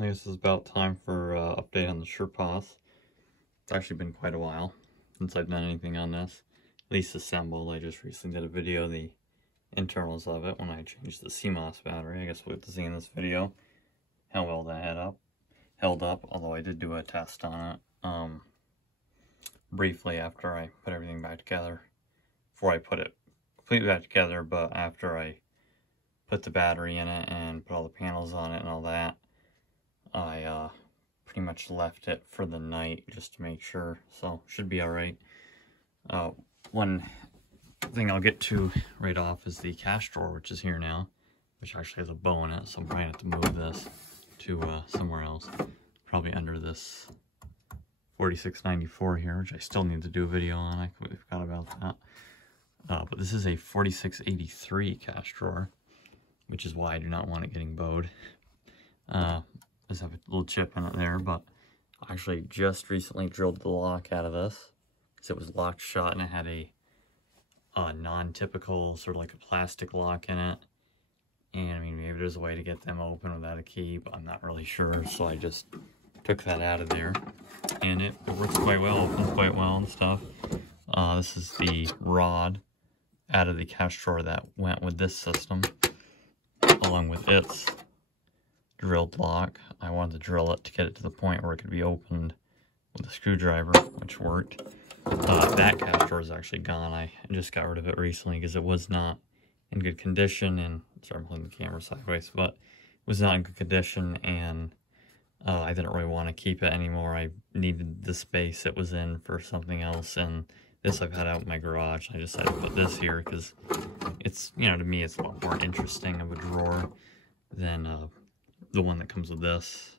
I guess it's about time for update on the SurePOS. It's actually been quite a while since I've done anything on this. At least assembled. I just recently did a video of the internals of it when I changed the CMOS battery. I guess we'll have to see in this video how well that held up, although I did do a test on it briefly after I put everything back together. Before I put it completely back together, but after I put the battery in it and put all the panels on it and all that, I pretty much left it for the night just to make sure, so should be alright. One thing I'll get to right off is the cash drawer, which is here now, which actually has a bow in it, so I'm probably going to have to move this to somewhere else, probably under this 4694 here, which I still need to do a video on. I completely forgot about that. But this is a 4683 cash drawer, which is why I do not want it getting bowed. Does have a little chip in it there, but I actually just recently drilled the lock out of this because it was locked shut and it had a non-typical sort of like a plastic lock in it. And I mean, maybe there's a way to get them open without a key, but I'm not really sure, so I just took that out of there, and it works quite well, opens quite well and stuff. This is the rod out of the cash drawer that went with this system, along with its drilled lock. I wanted to drill it to get it to the point where it could be opened with a screwdriver, which worked. That cash drawer is actually gone. I just got rid of it recently because it was not in good condition, and sorry, I'm holding the camera sideways, but it was not in good condition, and I didn't really want to keep it anymore. I needed the space it was in for something else, and this I've had out in my garage. I decided to put this here because it's, you know, to me it's a lot more interesting of a drawer than the one that comes with this.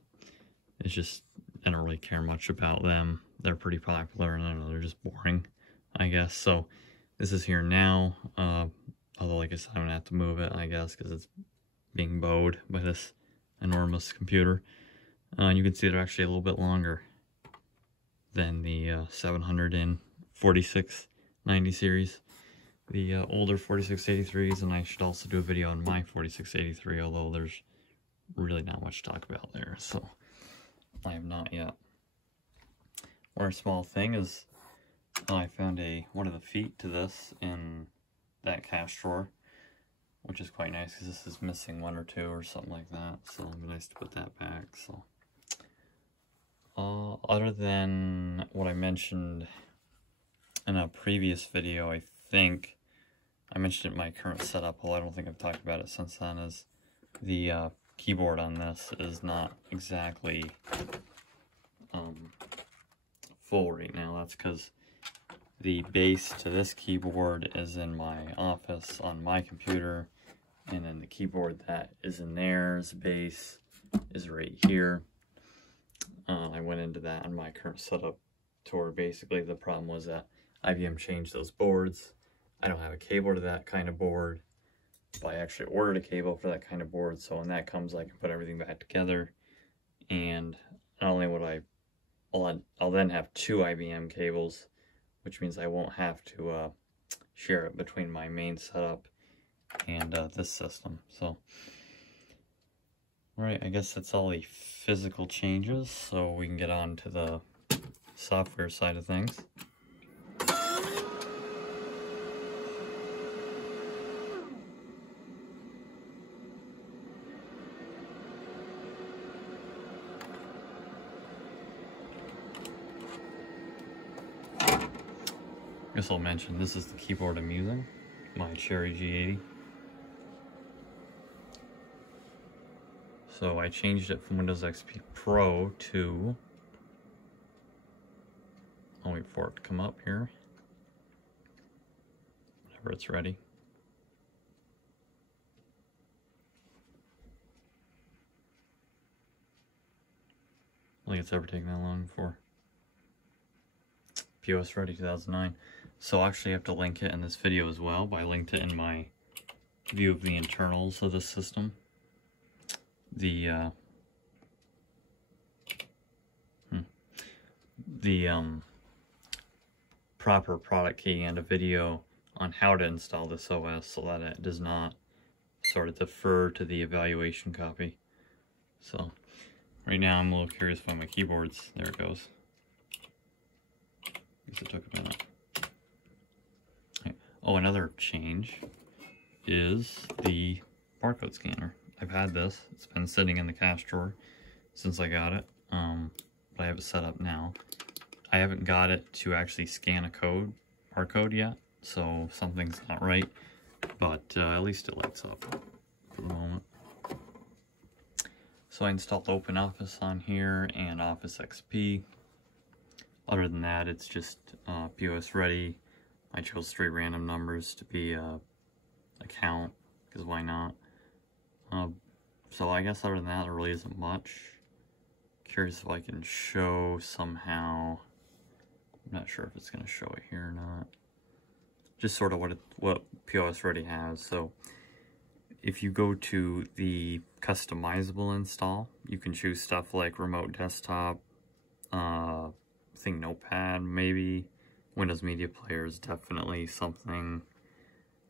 It's just, I don't really care much about them. They're pretty popular, and I don't know, they're just boring, I guess. So this is here now, although like I said, I'm gonna have to move it, I guess, because it's being bowed by this enormous computer. You can see they're actually a little bit longer than the 700 and 4690 series, the older 4683s, and I should also do a video on my 4683, although there's really not much to talk about there, so I have not yet. One small thing is I found one of the feet to this in that cash drawer, which is quite nice because this is missing one or two or something like that, so it'll be nice to put that back. So other than what I mentioned in a previous video, I think I mentioned it in my current setup, although I don't think I've talked about it since then, is the keyboard on this is not exactly full right now. That's because the base to this keyboard is in my office on my computer, and then the keyboard that is in there's base is right here. I went into that on my current setup to where basically the problem was that IBM changed those boards. I don't have a cable to that kind of board, but I actually ordered a cable for that kind of board, so when that comes I can put everything back together. And not only would I'll then have two IBM cables, which means I won't have to share it between my main setup and this system. So, alright, I guess that's all the physical changes, so we can get on to the software side of things. I guess I'll mention this is the keyboard I'm using, my Cherry G80. So I changed it from Windows XP Pro to, I'll wait for it to come up here, whenever it's ready. I don't think it's ever taken that long before. POS Ready 2009. So I'll actually have to link it in this video as well, but I linked it in my view of the internals of the system. The proper product key and a video on how to install this OS so that it does not sort of defer to the evaluation copy. So Right now I'm a little curious about my keyboards. There it goes. Guess it took a minute. Okay. Oh, another change is the barcode scanner. I've had this. It's been sitting in the cash drawer since I got it, but I have it set up now. I haven't got it to actually scan a barcode yet, so something's not right, but at least it lights up for the moment. So I installed OpenOffice on here and Office XP. Other than that, it's just POS ready. I chose 3 random numbers to be account, because why not? So I guess other than that, there really isn't much. Curious if I can show somehow. I'm not sure if it's going to show it here or not. Just sort of what POS Ready has. So if you go to the customizable install, you can choose stuff like remote desktop, I think Notepad, maybe. Windows Media Player is definitely something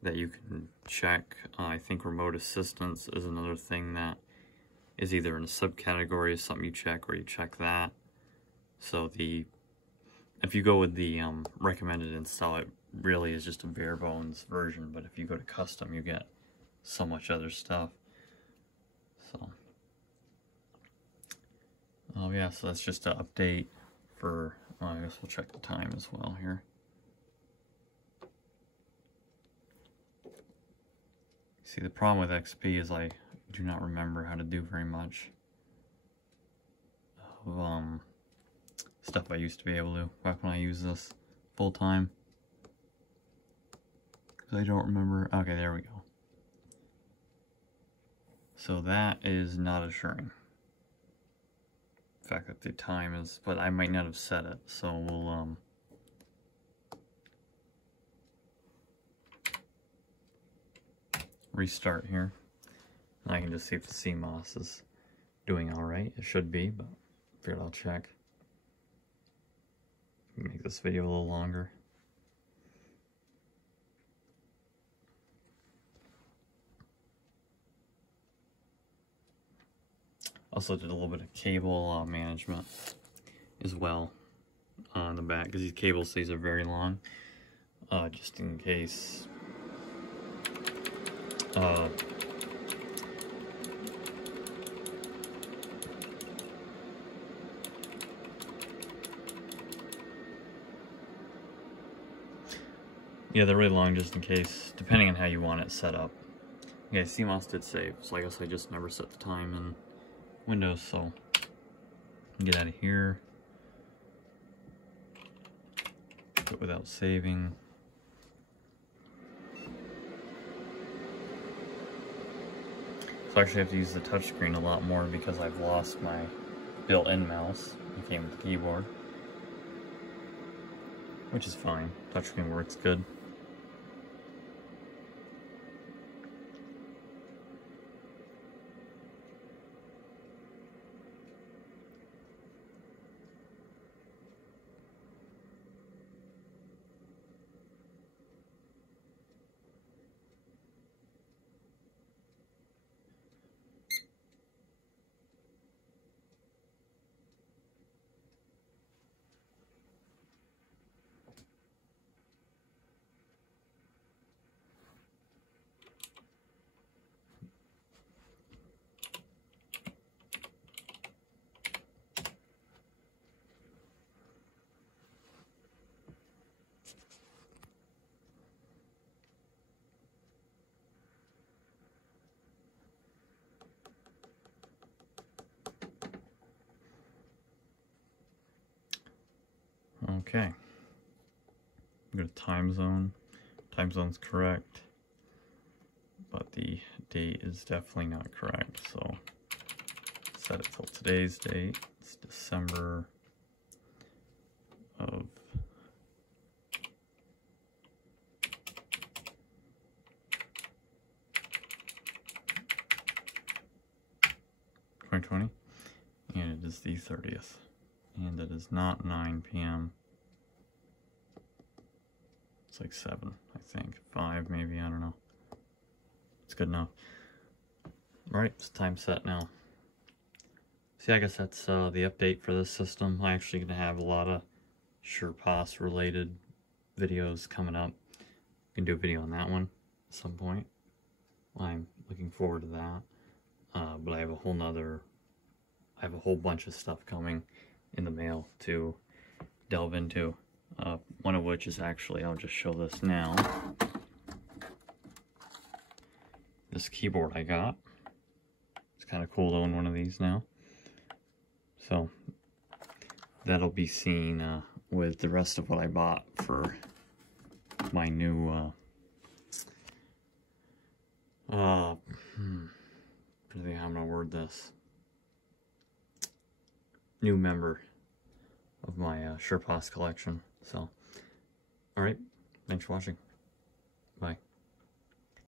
that you can check. I think remote assistance is another thing that is either in a subcategory of something you check, or you check that. So if you go with the recommended install, it really is just a bare bones version, but if you go to custom, you get so much other stuff. So yeah, so that's just an update for, I guess we'll check the time as well here. See, the problem with XP is I do not remember how to do very much of stuff I used to be able to back when I used this full time. I don't remember. Okay, there we go. So that is not assuring. The fact that the time is, but I might not have set it, so we'll restart here. And I can just see if the CMOS is doing alright. It should be, but I figured I'll check. Make this video a little longer. Also did a little bit of cable management as well on the back, because these cables, these are very long, just in case yeah, they're really long, just in case, depending on how you want it set up. Yeah, CMOS did save, so I guess I just never set the time in Windows, so get out of here. Do it without saving. So I actually have to use the touchscreen a lot more because I've lost my built-in mouse. It came with the keyboard, which is fine. Touchscreen works good. Okay. Go to time zone. Time zone's correct, but the date is definitely not correct. So set it till today's date. It's December of 2020, and it is the 30th, and it is not 9 p.m. It's like 7, I think. 5 maybe, I don't know. It's good enough. Alright, it's time set now. So yeah, I guess that's the update for this system. I'm actually going to have a lot of SurePOS related videos coming up. I can do a video on that one at some point. I'm looking forward to that. But I have a whole bunch of stuff coming in the mail to delve into. One of which is actually, I'll just show this now. This keyboard I got. It's kind of cool to own one of these now. So that'll be seen with the rest of what I bought for my new how I'm gonna word this. New member of my SurePOS collection. So, alright, thanks for watching. Bye.